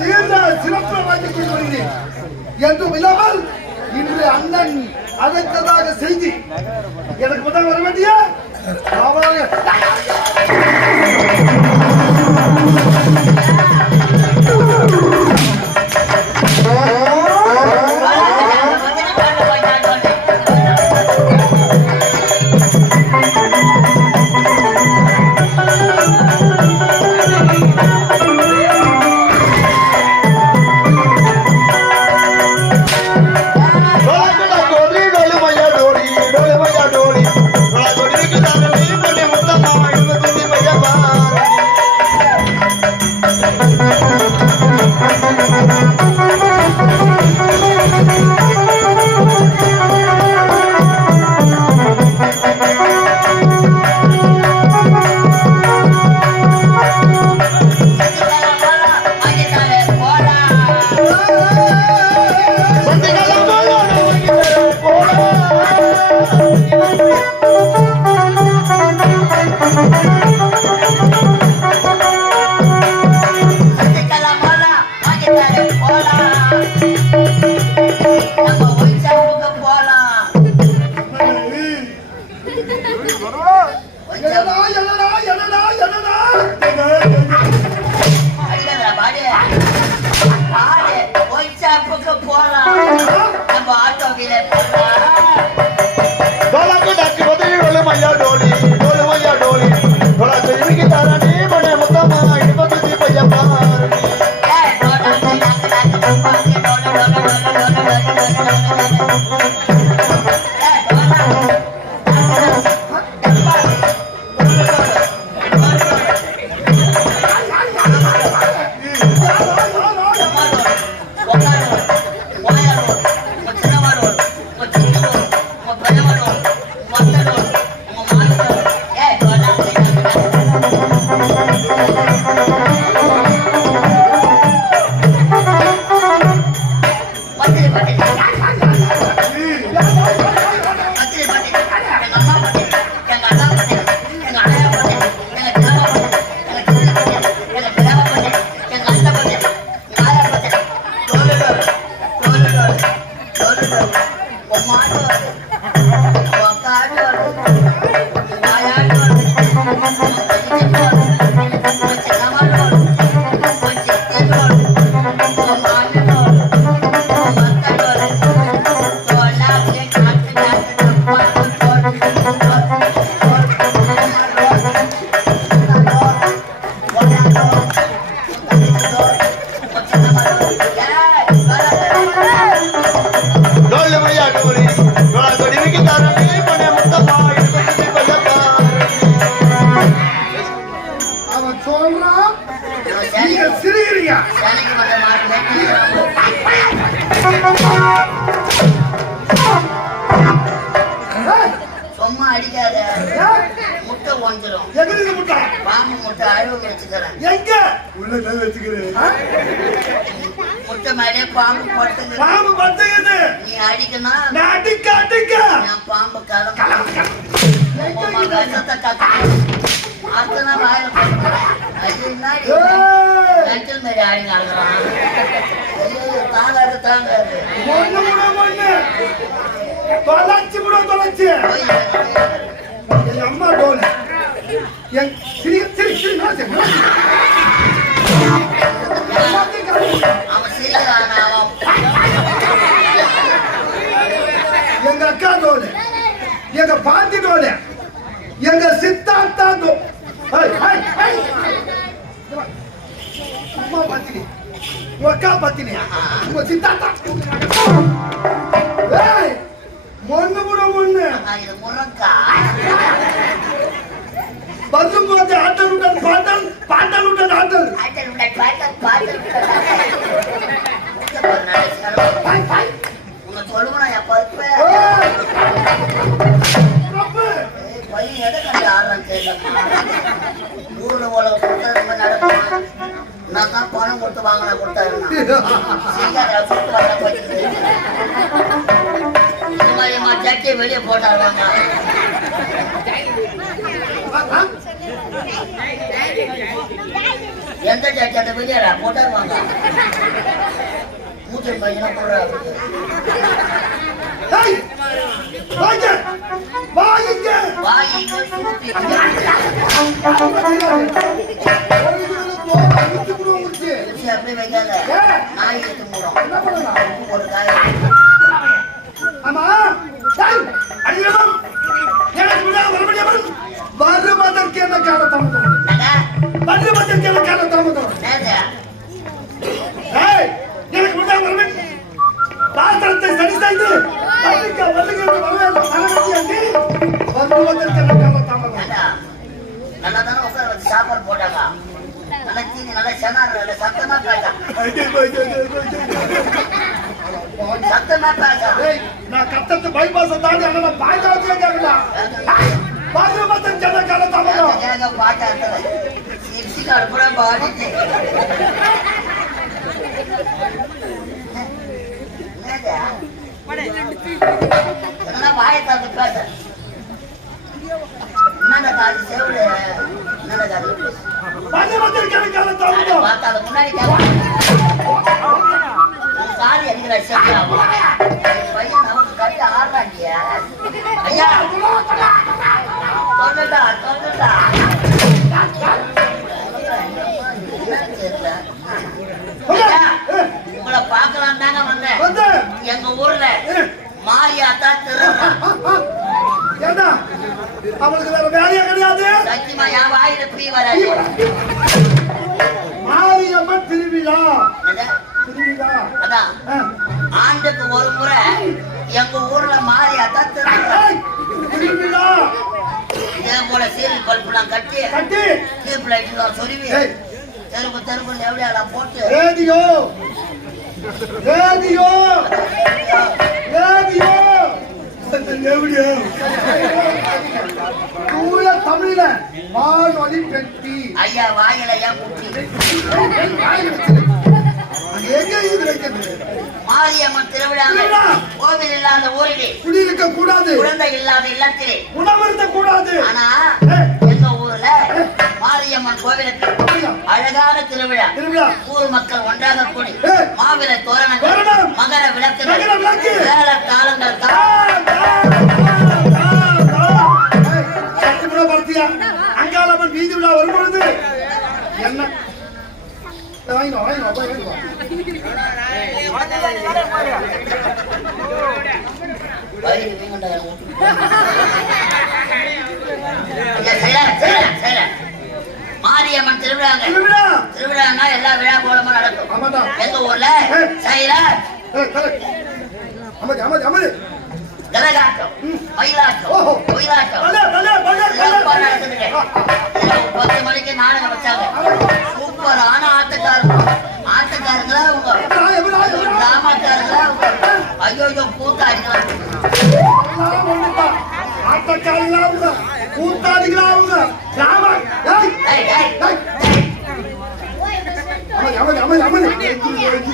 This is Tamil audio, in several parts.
வைங்க சிறப்பு வாங்கிக் கொண்டு இன்று அண்ணன் அழைத்ததாக செய்தி. எனக்கு முதல் வர வேண்டிய? சத்தியகாலம் போல என்னடா என்னடா என்னடா என்னடா டோலாக்கு சும்மா அடிக்காத. முட்டை ஒஞ்சிரும் முட்டா? பாம்பு முட்டை அழுவ வச்சுக்கிறேன். எங்க? உள்ள வச்சுக்கிறேன்? முட்டை மேலே பாம்பு படுத்துங்க பாம்பு நீ அடிக்கணும். நான் அடிக்க அடிக்க. நான் பாம்பு உமா விஷத்தை கத்து அது என்னடி ஆடி நடக்கிறான். தாங்காது தாங்காது. தொலைச்சு தொலைச்சு எங்க அம்மா டோல் என் சிரி சிரி சிரி சித்தாத்தா ஏய் மொண்ணு முட ஒண்ணு இது முருங்கா. பணம் கொடுத்து வாங்கினா கொடுத்தாருன்னா சீக்கிரம் சுட்டு வர போயிட்டு இந்த மாதிரிமா சட்டியை வெளியே போட்டாருவாங்க எந்த சட்டி அந்த வெளியே போட்டாருவாங்க பூச்சி பையனை போடுறாரு ஏய், வாங்க, அப்படி வைக்காத. நாய் எடுத்து மூடும்? ஒரு காய் ஆமா? வருவதற்கு என்ன கால தாமதம்? வருவதற்கு என்ன கால தாமதம் எனக்கு வரவேன் பாத்திரத்தை சரி செய்து வருக தீனி நல்லா செனாரு சத்தமா பேசா சத்தமா பேசா நான் கத்தத்து பைபாஸ் தாண்டி அங்க நான் பாய்க்காவத்துல கேட்கலாம் வருவதற்கு என்ன கால ஏங்க பாட்டா கடுப்புட வாயை பேச? காது செவிடு காது அடிக்கிற பையன் நமக்கு கட்டி ஆடுறாண்டியா ஐயா சொல்லுடா ஐயா, உங்களை பார்க்கலாம் தாங்க வந்தேன். வந்து எங்க ஊர்ல மாரியாத்தா திருடுறான் ஏண்டா அவளுக்கு வேற வேலையே கிடையாது. சத்தியமா என் வாயில பீ வராது. மாரியம்மன் திருவிழா? திருவிழா. அதான். ஆண்டுக்கு ஒரு முறை எங்க ஊர்ல மாரியாத்தா திருவிழா. இதே போல சீரியல் பல்புலாம் கட்டி கட்டி. டியூப் லைட்லாம் சொருவி. ஏய். தெருப்பு தெருப்பு எவ்வளோ போட்டு. ரேடியோ. ரேடியோ. ரேடியோ. தூய வானொலி பெட்டி. ஐயா வாயில ஏன் குட்டி? அது எங்க இது வைக்கிறது மாரியம்மன் திருவிழாங்க திருவிழா. கோவில் இல்லாத ஊரிலே குடியிருக்க கூடாது. குழந்தை இல்லாத இல்லத்திலே. உணவருந்த கூடாது ஆனா எங்க ஊர்ல மாரியம்மன் கோவிலுக்கு? அழகான திருவிழா திருவிழா ஊர் மக்கள் ஒன்றாக கூடி. மாவில தோரணங்கள். மகர விளக்கு. வேல அங்காளம்மன் வீதி விழா வரும்பொழுது என்ன போய் செய்யலாம், செய்யலாம், செய்யலாம். மாரியம்மன் திருவிழாங்க. திருவிழா. திருவிழான்னா எல்லா விழா கோலமும் நடக்கும். எங்க ஊர்ல அமதி கரகாட்டம் மயிலாட்டம் பத்து மணிக்கு நாடகம் வச்சாங்க. சூப்பரான ஆட்டக்காரங்க. ஆட்டக்காரங்களா அவங்க. டிராமாக்காரங்களா அவங்க. ஐயோ ஐயோ கூத்தாடிங்களா எல்லாம் ஒண்ணுப்பா. ஆட்டக்காரங்களா அவங்க, கூத்தாடிகளா அவங்க. ராமா, ஏய், டேய், டேய், ஏய். டேய். அமதி, அமதி, அமதி, அமதி. இறங்கு.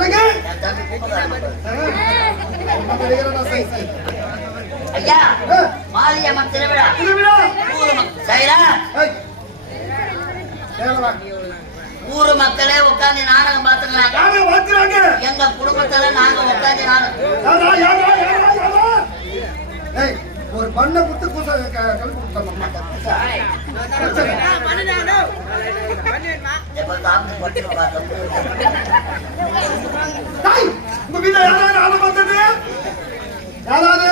என் தம்பி கூப்பிடுறாங்க பாரு. ஆ, நம்ம இருக்கிற சைஸ். ஐயா ஏ, மாரியம்மன் திருவிழா திருவிழா. வா. ஊரு மக்களே உட்கார்ந்து நாடகம் வாழ்த்துறாங்க? எங்க குடும்பத்துல நாங்க உட்கார்ந்து நாடகம் ஒரு பண்ணை குத்து கூச க- கழுப்பு குத்தணும். பிரச்சனை. எப்ப சாப்பிட்டு பட்டு பார்த்தோம் டேய், உங்க வீட்டுல யாராவது ஆளை பார்த்தது? யாராவது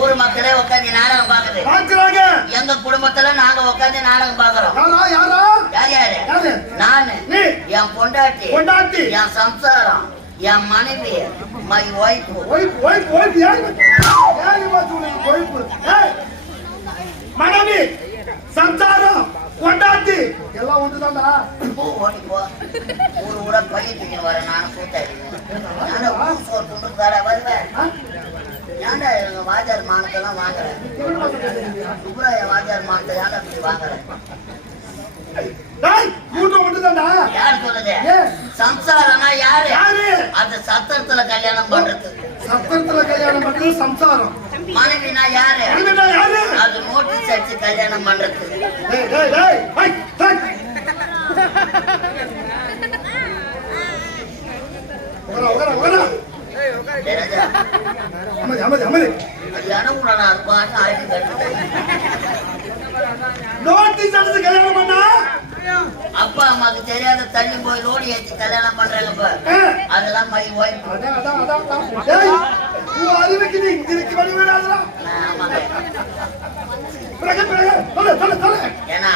ஊர் மக்களே உட்கார்ந்து நாடகம் பாக்குது பார்க்கிறாங்க. எங்க குடும்பத்துல நாங்க உட்கார்ந்து நாடகம் பாக்குறோம் யாரா? யாரா? நானு. என் பொண்டாட்டி. கொண்டாட்டி என் சம்சாரம். என் மனைவி. My wife. ஒய்ஃப் ஒய்ஃப் மனைவி சம்சாரம் கொண்டாட்டி எல்லாம் ஒன்றுதான்டா போ ஓடி போ. ஊர் ஊட பையன் தூக்கின்னு வரேன். நானும் கூட்டாடி நானும் ஊர் வருவேன்? ஏன்டா எங்க வாஜார் மானத்தெல்லாம் வாங்குறேன்? சுப்ராய வாஜார் மானத்தை ஏன்டா இப்படி வாங்குறேன்? யார் சொல்லுது சம்சாரம்னா யாரு? அந்த சத்திரத்துல கல்யாணம் பண்றது. சத்திரத்துல கல்யாணம் பண்றது சம்சாரம். மனைவினா யாரு? மனைவினா யாரு? அது நோட்டீஸ் அடிச்சு கல்யாணம் பண்றது டேய் டேய் டேய் ஹை ஹை நோட்டீஸ் கல்யாணம் பண்ணா? அப்பா அம்மாக்கு தெரியாத தள்ளி போய் லோடி ஏற்றி கல்யாணம் பண்றாங்க. அதெல்லாம் மை ஒய்ஃப் அதான் அதான் அதான் அதான். டேய், உன் அறிவுக்கு நீ இங்க இருக்க வழி வேணாதா ஆமாங்க. பிறகு பிறகு. சொல்லு சொல்லு சொல்லு ஏன்னா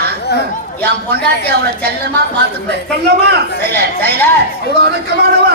என் பொண்டாட்டி அவளை செல்லமா பார்த்துப்பேன். சொல்லமா? சைலர் சைலர் அவ்வளவு அடக்கமானவா.